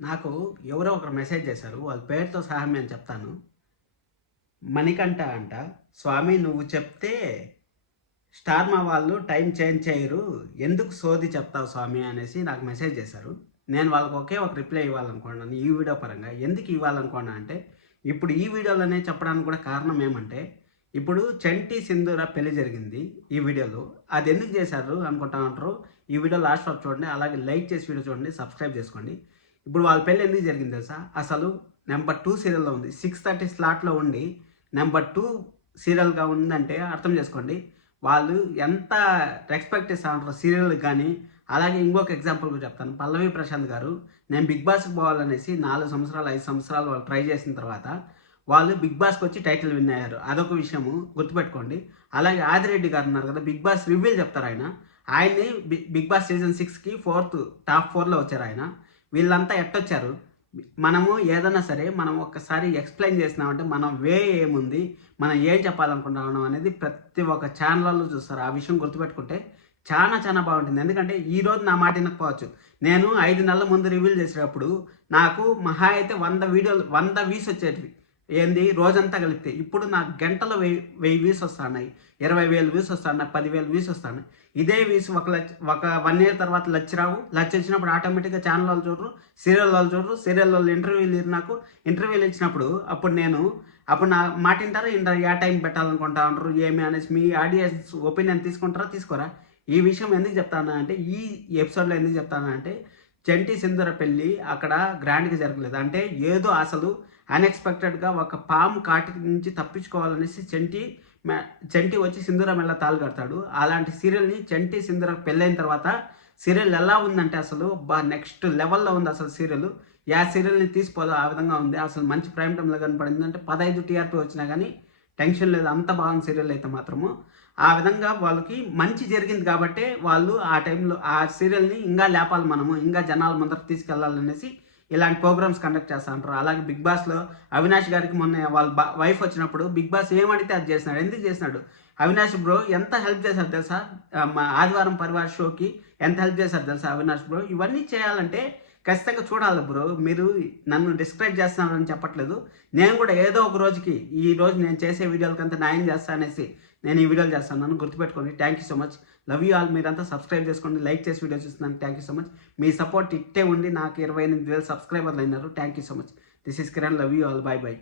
నాకు ఎవరో ఒకరు మెసేజ్ చేశారు. వాళ్ళ పేరుతో సహా నేను చెప్తాను. మణికంఠ అంట. స్వామి నువ్వు చెప్తే స్టార్ మా వాళ్ళు టైం చేంజ్ చేయరు. ఎందుకు సోది చెప్తావు స్వామి అనేసి నాకు మెసేజ్ చేశారు. నేను వాళ్ళకి ఒకే ఒక రిప్లై ఇవ్వాలనుకున్నాను ఈ వీడియో పరంగా. ఎందుకు ఇవ్వాలనుకున్నా అంటే, ఇప్పుడు ఈ వీడియోలోనే చెప్పడానికి కూడా కారణం ఏమంటే, ఇప్పుడు చంటి సింధూర పెళ్లి జరిగింది ఈ వీడియోలో. అది ఎందుకు చేశారు అనుకుంటా ఉంటారు. ఈ వీడియో లాస్ట్ వరకు చూడండి. అలాగే లైక్ చేసి వీడియో చూడండి, సబ్స్క్రైబ్ చేసుకోండి. ఇప్పుడు వాళ్ళ పెళ్ళి ఎందుకు జరిగింది తెలుసా? అసలు నెంబర్ 2 సీరియల్‌లో ఉంది. 6:30 స్లాట్‌లో ఉండి నెంబర్ 2 సీరియల్‌గా ఉందంటే అర్థం చేసుకోండి. వాళ్ళు ఎంత రెస్పెక్ట్ ఇస్తా ఉంటారో సీరియల్‌కి గానీ. అలాగే ఇంకొక ఎగ్జాంపుల్ కూడా చెప్తాను. పల్లవి ప్రశాంత్ గారు నేను బిగ్ బాస్‌కి పోవాలనేసి 4 సంవత్సరాలు, 5 సంవత్సరాలు వాళ్ళు ట్రై చేసిన తర్వాత వాళ్ళు బిగ్ బాస్‌కి వచ్చి టైటిల్ విన్ అయ్యారు. అదొక విషయము గుర్తుపెట్టుకోండి. అలాగే ఆదిరెడ్డి గారు ఉన్నారు కదా! బిగ్ బాస్ రివ్యూలు చెప్తారు ఆయన. ఆయన్ని బిగ్ బాస్ సీజన్ 6కి టాప్ 4లో వచ్చారు ఆయన. వీళ్ళంతా ఎట్టొచ్చారు? మనము ఏదైనా సరే మనం ఒక్కసారి ఎక్స్‌ప్లెయిన్ చేసినామంటే మనం ఏముంది? మనం ఏం చెప్పాలనుకుంటున్నాం అనేది ప్రతి ఒక్క ఛానల్‌లో చూస్తారు. ఆ విషయం గుర్తుపెట్టుకుంటే చాలా బాగుంటుంది. ఎందుకంటే ఈరోజు నా మాట వినకపోవచ్చు. నేను 5 నెలల ముందు రివ్యూలు చేసేటప్పుడు నాకు మహా అయితే 100 వ్యూస్ వచ్చేటివి. ఏంది రోజంతా కలిపితే. ఇప్పుడు నాకు గంటలో 1000 వ్యూస్ వస్తున్నాయి. 20,000 వ్యూస్ వస్తున్నాయి. 10,000 వ్యూస్ వస్తున్నాయి. ఇదే వ్యూస్ ఒక 1 ఇయర్ తర్వాత లచ్చ రావు. లచ్చ వచ్చినప్పుడు ఆటోమేటిక్‌గా ఛానల్ వాళ్ళు చూడరు, సీరియల్ వాళ్ళు చూడరు. సీరియల్ వాళ్ళు ఇంటర్వ్యూలు నాకు ఇంటర్వ్యూలు ఇచ్చినప్పుడు అప్పుడు నా మాట వింటారా? వినరా? ఏ టైం పెట్టాలనుకుంటా ఉంటారు ఏమి అనేసి మీ ఆడియన్స్ ఒపీనియన్ తీసుకుంటారా? తీసుకోరా? ఈ విషయం ఎందుకు చెప్తాను అంటే, ఈ ఎపిసోడ్‌లో ఎందుకు చెప్తాను అంటే, చంటి సింధూర పెళ్లి అక్కడ గ్రాండ్‌గా జరగలేదు. అంటే ఏదో అసలు అన్‌ఎక్స్‌పెక్టెడ్‌గా ఒక పాము కాటి నుంచి తప్పించుకోవాలనేసి చంటి వచ్చి సింధూర మెల్ల తాళి కడతాడు. అలాంటి సీరియల్‌ని చంటి సింధూర పెళ్ళైన తర్వాత సీరియల్ ఎలా ఉందంటే అసలు నెక్స్ట్ లెవెల్‌లో ఉంది అసలు సీరియల్. సీరియల్‌ని తీసిపోదో ఆ విధంగా ఉంది. అసలు మంచి ప్రైమ్ టైమ్‌లో కనపడింది. అంటే 15 టీఆర్‌పీ వచ్చినా గానీ టెన్షన్ లేదు. అంత బాగుంది సీరియల్ అయితే మాత్రము. ఆ విధంగా వాళ్ళకి మంచి జరిగింది కాబట్టే వాళ్ళు ఆ టైంలో ఆ సీరియల్‌ని ఇంకా లేపాలి మనము. ఇంకా జనాల ముందరకు తీసుకెళ్లాలనేసి ఇలాంటి ప్రోగ్రామ్స్ కండక్ట్ చేస్తా ఉంటారు. అలాగే బిగ్ బాస్‌లో అవినాష్ గారికి మొన్న వాళ్ళ వైఫ్ వచ్చినప్పుడు బిగ్ బాస్ ఏమడిగితే అది చేసినాడు. ఎందుకు చేసినాడు? అవినాష్ బ్రో ఎంత హెల్ప్ చేశారు తెలుసా? మా ఆదివారం పరివార్ షోకి ఎంత హెల్ప్ చేశారు తెలుసా అవినాష్ బ్రో? ఇవన్నీ చేయాలంటే ఖచ్చితంగా చూడాలి బ్రో. మీరు నన్ను డిస్కరేజ్ చేస్తున్నానని చెప్పట్లేదు. నేను కూడా ఏదో ఒక రోజుకి ఈ రోజు నేను చేసే వీడియోలకంతా న్యాయం చేస్తా అనేసి నేను ఈ వీడియోలు చేస్తున్నాను. గుర్తుపెట్టుకోండి. Thank you so much. Love you all. మీరంతా సబ్స్క్రైబ్ చేసుకోండి. లైక్ చేసి వీడియో చూస్తున్నాను. Thank you so much. Me support ఇట్టే ఉండి నాకు 28,000 సబ్స్క్రైబర్లు అయినారు. Thank you so much. This is Kiran. Love you all. By by.